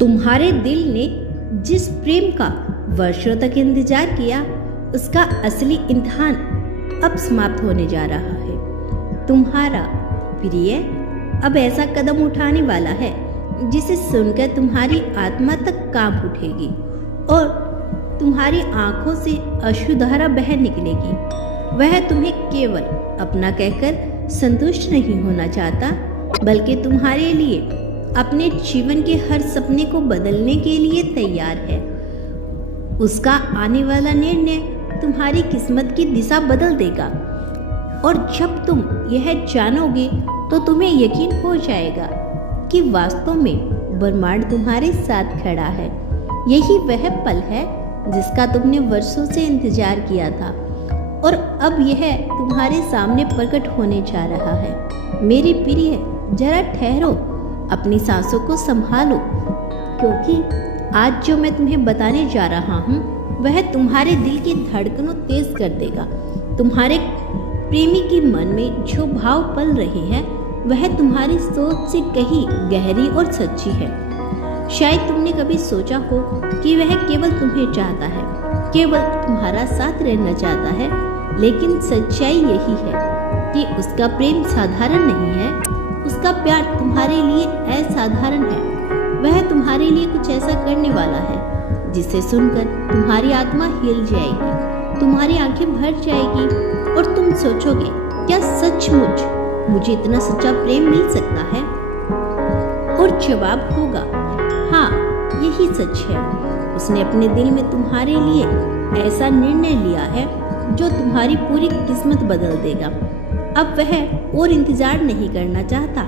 तुम्हारे दिल ने जिस प्रेम का वर्षों तक इंतजार किया, उसका असली इम्तिहान अब समाप्त होने जा रहा है। तुम्हारा प्रिय अब ऐसा कदम उठाने वाला है जिसे सुनकर तुम्हारी आत्मा तक कांप उठेगी और तुम्हारी आंखों से अश्रुधारा बह निकलेगी। वह तुम्हें केवल अपना कहकर संतुष्ट नहीं होना चाहता, बल्कि तुम्हारे लिए अपने जीवन के हर सपने को बदलने के लिए तैयार है। उसका आने वाला निर्णय तुम्हारी किस्मत की दिशा बदल देगा और जब तुम यह जानोगे तो तुम्हें यकीन हो जाएगा कि वास्तव में ब्रह्मांड तुम्हारे साथ खड़ा है। यही वह पल है जिसका तुमने वर्षों से इंतजार किया था और अब यह तुम्हारे सामने प्रकट होने जा रहा है। मेरी प्रिय, जरा ठहरो, अपनी सांसों को संभालो, क्योंकि आज जो मैं तुम्हें बताने जा रहा हूँ वह तुम्हारे दिल की धड़कनों तेज कर देगा। तुम्हारे प्रेमी के मन में जो भाव पल रहे हैं वह तुम्हारी सोच से कहीं गहरी और सच्ची है। शायद तुमने कभी सोचा हो कि वह केवल तुम्हें चाहता है, केवल तुम्हारा साथ रहना चाहता है, लेकिन सच्चाई यही है कि उसका प्रेम साधारण नहीं है। उसका प्यार तुम्हारे लिए असाधारण है। वह तुम्हारे लिए कुछ ऐसा करने वाला है जिसे सुनकर तुम्हारी आत्मा हिल जाएगी, तुम्हारी आंखें भर जाएगी और तुम सोचोगे, क्या सचमुच मुझे इतना सच्चा प्रेम मिल सकता है? और जवाब होगा, हाँ, यही सच है। उसने अपने दिल में तुम्हारे लिए ऐसा निर्णय लिया है जो तुम्हारी पूरी किस्मत बदल देगा। अब वह और इंतजार नहीं करना चाहता,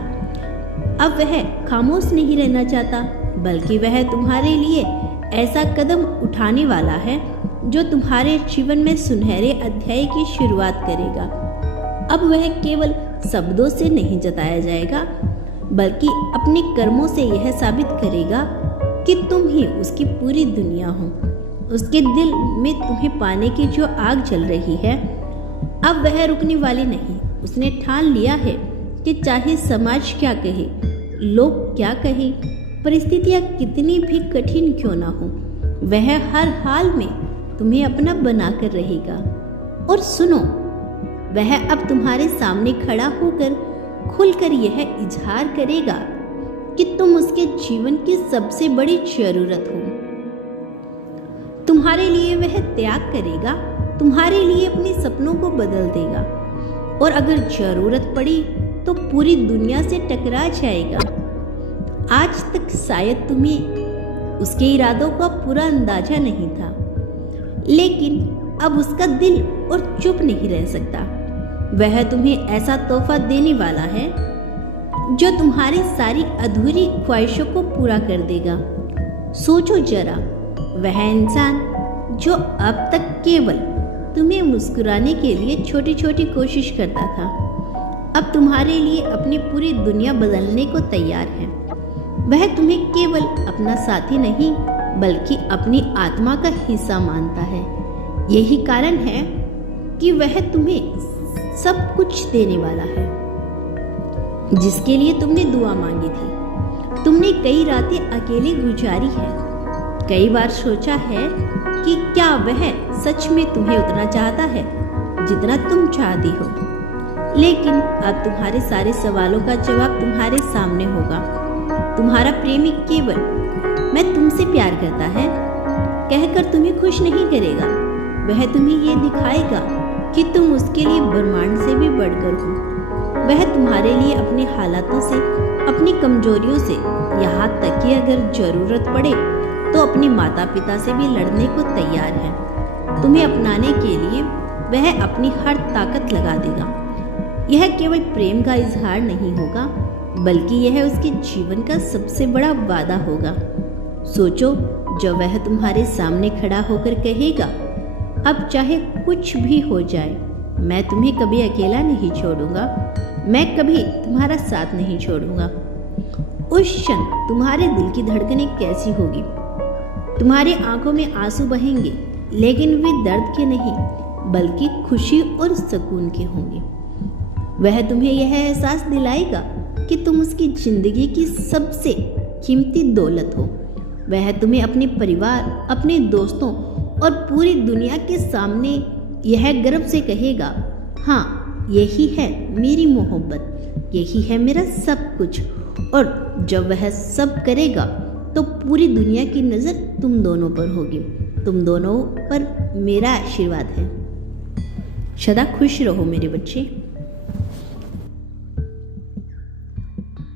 अब वह खामोश नहीं रहना चाहता, बल्कि वह तुम्हारे लिए ऐसा कदम उठाने वाला है जो तुम्हारे जीवन में सुनहरे अध्याय की शुरुआत करेगा। अब वह केवल शब्दों से नहीं जताया जाएगा, बल्कि अपने कर्मों से यह साबित करेगा कि तुम ही उसकी पूरी दुनिया हो। उसके दिल में तुम्हें पाने की जो आग जल रही है, अब वह रुकने वाली नहीं। उसने ठान लिया है कि चाहे समाज क्या कहे, लोग क्या कहे, परिस्थितियां कितनी भी कठिन क्यों ना हो, वह हर हाल में तुम्हें अपना बनाकर रहेगा। और सुनो, वह अब तुम्हारे सामने खड़ा होकर खुलकर यह इजहार करेगा कि तुम उसके जीवन की सबसे बड़ी जरूरत हो। तुम्हारे लिए वह त्याग करेगा, तुम्हारे लिए अपने सपनों को बदल देगा और अगर जरूरत पड़ी तो पूरी दुनिया से टकरा जाएगा। आज तक शायद तुम्हें उसके इरादों का पूरा अंदाजा नहीं था, लेकिन अब उसका दिल और चुप नहीं रह सकता। वह तुम्हें ऐसा तोहफा देने वाला है जो तुम्हारी सारी अधूरी ख्वाहिशों को पूरा कर देगा। सोचो जरा, वह इंसान जो अब तक केवल तुम्हें मुस्कुराने के लिए छोटी छोटी कोशिश करता था, अब तुम्हारे लिए अपनी पूरी दुनिया बदलने को तैयार है। वह तुम्हें केवल अपना साथी नहीं, बल्कि अपनी आत्मा का हिस्सा मानता है। यही कारण है कि वह तुम्हें सब कुछ देने वाला है जिसके लिए तुमने दुआ मांगी थी। तुमने कई रातें अकेली गुजारी है, कई बार सोचा है कि क्या वह सच में तुम्हें उतना चाहता है जितना तुम चाहती हो। लेकिन अब तुम्हारे सारे सवालों का जवाब तुम्हारे सामने होगा। तुम्हारा प्रेमी केवल मैं तुमसे प्यार करता है कहकर तुम्हें खुश नहीं करेगा। वह तुम्हें ये दिखाएगा कि तुम उसके लिए ब्रह्मांड से भी बढ़कर हो। वह तुम्हारे लिए अपने हालातों से, अपनी कमजोरियों से, यहाँ तक कि अगर जरूरत पड़े तो अपने माता पिता से भी लड़ने को तैयार है। तुम्हें अपनाने के लिए वह अपनी हर ताकत लगा देगा। यह केवल प्रेम का इजहार नहीं होगा, बल्कि यह उसके जीवन का सबसे बड़ा वादा होगा। सोचो, जब वह तुम्हारे सामने खड़ा होकर कहेगा, अब चाहे कुछ भी हो जाए, मैं तुम्हें कभी अकेला नहीं छोड़ूंगा, मैं कभी तुम्हारा साथ नहीं छोड़ूंगा। उस क्षण तुम्हारे दिल की धड़कनें कैसी होगी? तुम्हारी आंखों में आंसू बहेंगे, लेकिन वे दर्द के नहीं, बल्कि खुशी और सुकून के होंगे। वह तुम्हें यह एहसास दिलाएगा कि तुम उसकी जिंदगी की सबसे कीमती दौलत हो वह तुम्हें अपने परिवार, अपने दोस्तों और पूरी दुनिया के सामने यह गर्व से कहेगा, हाँ, यही है मेरी मोहब्बत, यही है मेरा सब कुछ। और जब वह सब करेगा तो पूरी दुनिया की नज़र तुम दोनों पर होगी। तुम दोनों पर मेरा आशीर्वाद है। सदा खुश रहो मेरे बच्चे।